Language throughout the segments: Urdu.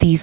30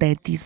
33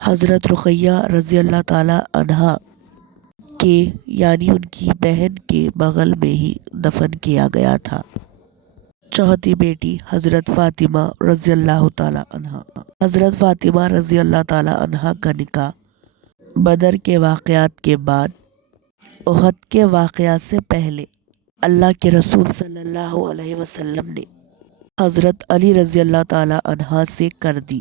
حضرت رقیہ رضی اللہ تعالی عنہا کے یعنی ان کی بہن کے بغل میں ہی دفن کیا گیا تھا۔ چوتھی بیٹی حضرت فاطمہ رضی اللہ تعالی عنہا۔ حضرت فاطمہ رضی اللہ تعالی عنہا کا نکاح بدر کے واقعات کے بعد احد کے واقعات سے پہلے اللہ کے رسول صلی اللہ علیہ وسلم نے حضرت علی رضی اللہ تعالی عنہا سے کر دی۔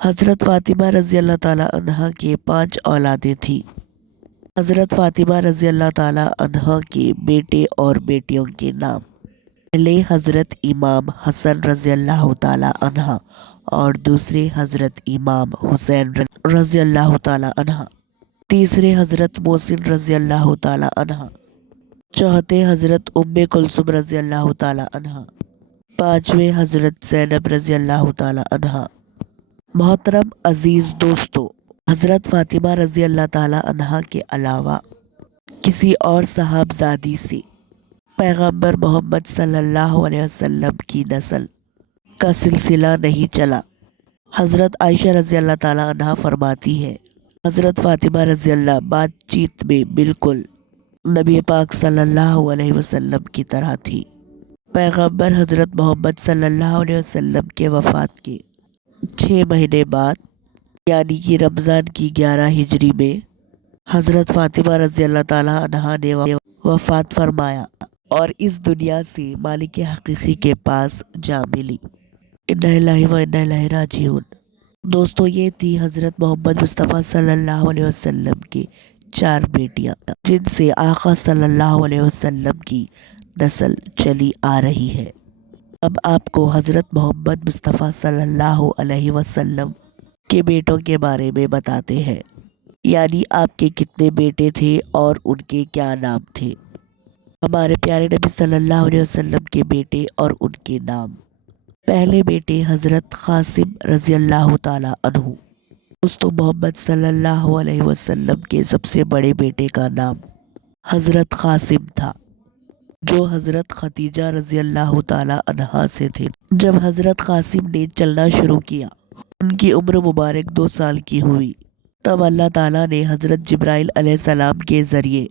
حضرت فاطمہ رضی اللہ تعالی عنہا کے 5 اولادیں تھیں۔ حضرت فاطمہ رضی اللہ تعالی عنہا کے بیٹے اور بیٹیوں کے نام: پہلے حضرت امام حسن رضی اللہ تعالی عنہ اور دوسرے حضرت امام حسین رضی اللہ تعالی عنہ، تیسرے حضرت محسن رضی اللہ تعالی عنہ، چوتھے حضرت ام کلثوم رضی اللہ تعالی عنہ، پانچویں حضرت زینب رضی اللہ تعالی عنہ۔ محترم عزیز دوستو، حضرت فاطمہ رضی اللہ تعالی عنہ کے علاوہ کسی اور صاحبزادی سے پیغمبر محمد صلی اللہ علیہ وسلم کی نسل کا سلسلہ نہیں چلا۔ حضرت عائشہ رضی اللہ تعالیٰ عنہ فرماتی ہے، حضرت فاطمہ رضی اللہ بات چیت میں بالکل نبی پاک صلی اللہ علیہ وسلم کی طرح تھی۔ پیغمبر حضرت محمد صلی اللہ علیہ وسلم کے وفات کے 6 مہینے بعد یعنی کہ رمضان کی 11 ہجری میں حضرت فاطمہ رضی اللہ تعالیٰ عنہ نے وفات فرمایا اور اس دنیا سے مالک حقیقی کے پاس جا ملی۔ انا للہ و انا الیہ راجعون۔ دوستو، یہ تھی حضرت محمد مصطفیٰ صلی اللہ علیہ وسلم کے 4 بیٹیاں جن سے آقا صلی اللہ علیہ وسلم کی نسل چلی آ رہی ہے۔ اب آپ کو حضرت محمد مصطفیٰ صلی اللہ علیہ وسلم کے بیٹوں کے بارے میں بتاتے ہیں، یعنی آپ کے کتنے بیٹے تھے اور ان کے کیا نام تھے۔ ہمارے پیارے نبی صلی اللہ علیہ وسلم کے بیٹے اور ان کے نام: پہلے بیٹے حضرت قاسم رضی اللہ تعالی عنہ۔ دوستو، محمد صلی اللہ علیہ وسلم کے سب سے بڑے بیٹے کا نام حضرت قاسم تھا، جو حضرت ختیجہ رضی اللہ تعالی عنہا سے تھے۔ جب حضرت قاسم نے چلنا شروع کیا، ان کی عمر مبارک 2 سال کی ہوئی، تب اللہ تعالیٰ نے حضرت جبرائیل علیہ السلام کے ذریعے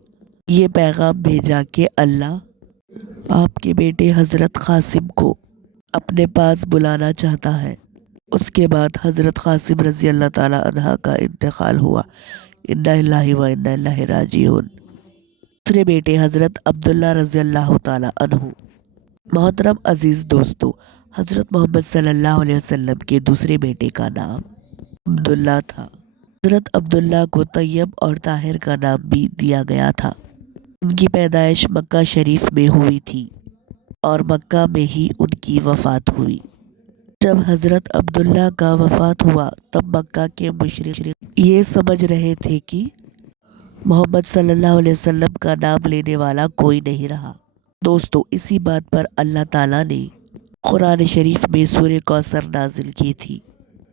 یہ پیغام بھیجا کہ اللہ آپ کے بیٹے حضرت قاسم کو اپنے پاس بلانا چاہتا ہے۔ اس کے بعد حضرت قاسم رضی اللہ تعالی عنہ کا انتقال ہوا۔ انا للہ و انا الیہ راجعون۔ دوسرے بیٹے حضرت عبداللہ رضی اللہ تعالی عنہ۔ محترم عزیز دوستو، حضرت محمد صلی اللہ علیہ وسلم کے دوسرے بیٹے کا نام عبداللہ تھا۔ حضرت عبداللہ کو طیب اور طاہر کا نام بھی دیا گیا تھا۔ ان کی پیدائش مکہ شریف میں ہوئی تھی اور مکہ میں ہی ان کی وفات ہوئی۔ جب حضرت عبداللہ کا وفات ہوا تب مکہ کے مشرک یہ سمجھ رہے تھے کہ محمد صلی اللہ علیہ وسلم کا نام لینے والا کوئی نہیں رہا۔ دوستو، اسی بات پر اللہ تعالیٰ نے قرآن شریف میں سورہ کوثر نازل کی تھی۔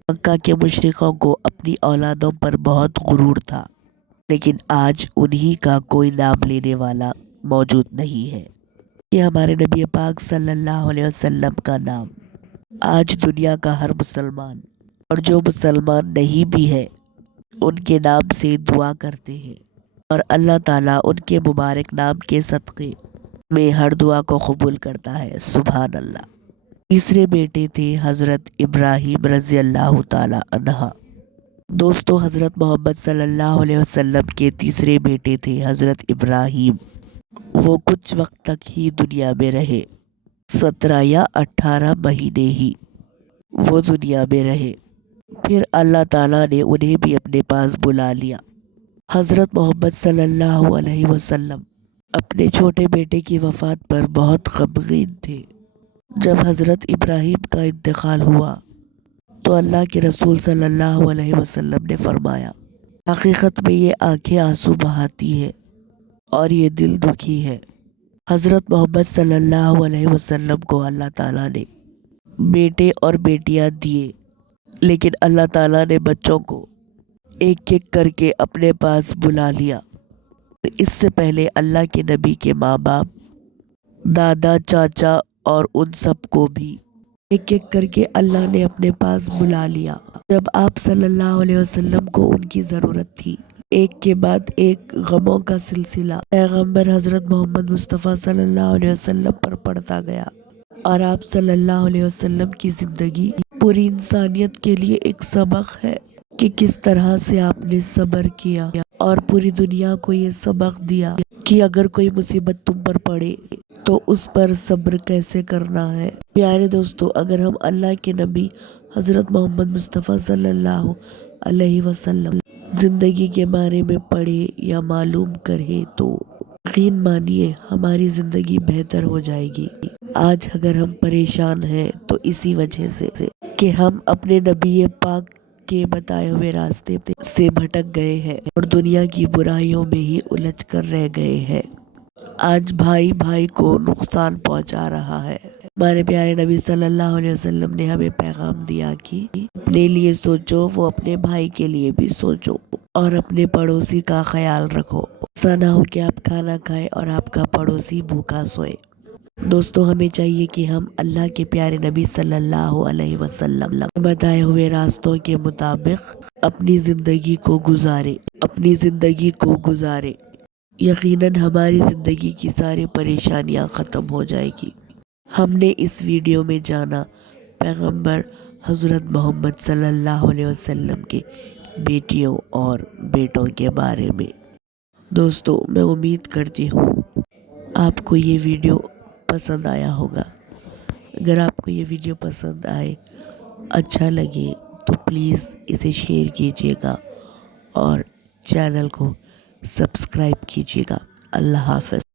مکہ کے مشرکوں کو اپنی اولادوں پر بہت غرور تھا، لیکن آج انہی کا کوئی نام لینے والا موجود نہیں ہے۔ یہ ہمارے نبی پاک صلی اللہ علیہ وسلم کا نام آج دنیا کا ہر مسلمان اور جو مسلمان نہیں بھی ہے ان کے نام سے دعا کرتے ہیں، اور اللہ تعالیٰ ان کے مبارک نام کے صدقے میں ہر دعا کو قبول کرتا ہے۔ سبحان اللہ۔ تیسرے بیٹے تھے حضرت ابراہیم رضی اللہ تعالی عنہ۔ دوستو، حضرت محمد صلی اللہ علیہ وسلم کے تیسرے بیٹے تھے حضرت ابراہیم۔ وہ کچھ وقت تک ہی دنیا میں رہے، 17 یا 18 مہینے ہی وہ دنیا میں رہے، پھر اللہ تعالیٰ نے انہیں بھی اپنے پاس بلا لیا۔ حضرت محمد صلی اللہ علیہ وسلم اپنے چھوٹے بیٹے کی وفات پر بہت غمگین تھے۔ جب حضرت ابراہیم کا انتقال ہوا تو اللہ کے رسول صلی اللہ علیہ وسلم نے فرمایا، حقیقت میں یہ آنکھیں آنسو بہاتی ہے اور یہ دل دکھی ہے۔ حضرت محمد صلی اللہ علیہ وسلم کو اللہ تعالیٰ نے بیٹے اور بیٹیاں دیے، لیکن اللہ تعالیٰ نے بچوں کو ایک ایک کر کے اپنے پاس بلا لیا۔ اس سے پہلے اللہ کے نبی کے ماں باپ، دادا، چاچا اور ان سب کو بھی ایک ایک کر کے اللہ نے اپنے پاس بلا لیا۔ جب آپ صلی اللہ علیہ وسلم کو ان کی ضرورت تھی، ایک کے بعد ایک غموں کا سلسلہ پیغمبر حضرت محمد مصطفیٰ صلی اللہ علیہ وسلم پر پڑتا گیا، اور آپ صلی اللہ علیہ وسلم کی زندگی پوری انسانیت کے لیے ایک سبق ہے کہ کس طرح سے آپ نے صبر کیا، اور پوری دنیا کو یہ سبق دیا کہ اگر کوئی مصیبت تم پر پڑے تو اس پر صبر کیسے کرنا ہے۔ پیارے دوستو، اگر ہم اللہ کے نبی حضرت محمد مصطفیٰ صلی اللہ علیہ وسلم زندگی کے بارے میں پڑھے یا معلوم کرے تو یقین مانیے ہماری زندگی بہتر ہو جائے گی۔ آج اگر ہم پریشان ہیں تو اسی وجہ سے کہ ہم اپنے نبی پاک کے بتائے ہوئے راستے سے بھٹک گئے ہیں اور دنیا کی برائیوں میں ہی الجھ کر رہ گئے ہیں۔ آج بھائی بھائی کو نقصان پہنچا رہا ہے۔ ہمارے پیارے نبی صلی اللہ علیہ وسلم نے ہمیں پیغام دیا کہ اپنے لیے سوچو، وہ اپنے بھائی کے لیے بھی سوچو، اور اپنے پڑوسی کا خیال رکھو۔ ایسا نہ ہو کہ آپ کھانا کھائیں اور آپ کا پڑوسی بھوکا سوئے۔ دوستو، ہمیں چاہیے کہ ہم اللہ کے پیارے نبی صلی اللہ علیہ وسلم بتائے ہوئے راستوں کے مطابق اپنی زندگی کو گزارے۔ یقیناً ہماری زندگی کی ساری پریشانیاں ختم ہو جائے گی۔ ہم نے اس ویڈیو میں جانا پیغمبر حضرت محمد صلی اللہ علیہ وسلم کے بیٹیوں اور بیٹوں کے بارے میں۔ دوستو، میں امید کرتی ہوں آپ کو یہ ویڈیو پسند آیا ہوگا۔ اگر آپ کو یہ ویڈیو پسند آئے، اچھا لگے تو پلیز اسے شیئر کیجیے گا اور چینل کو سبسکرائب کیجیے گا۔ اللہ حافظ۔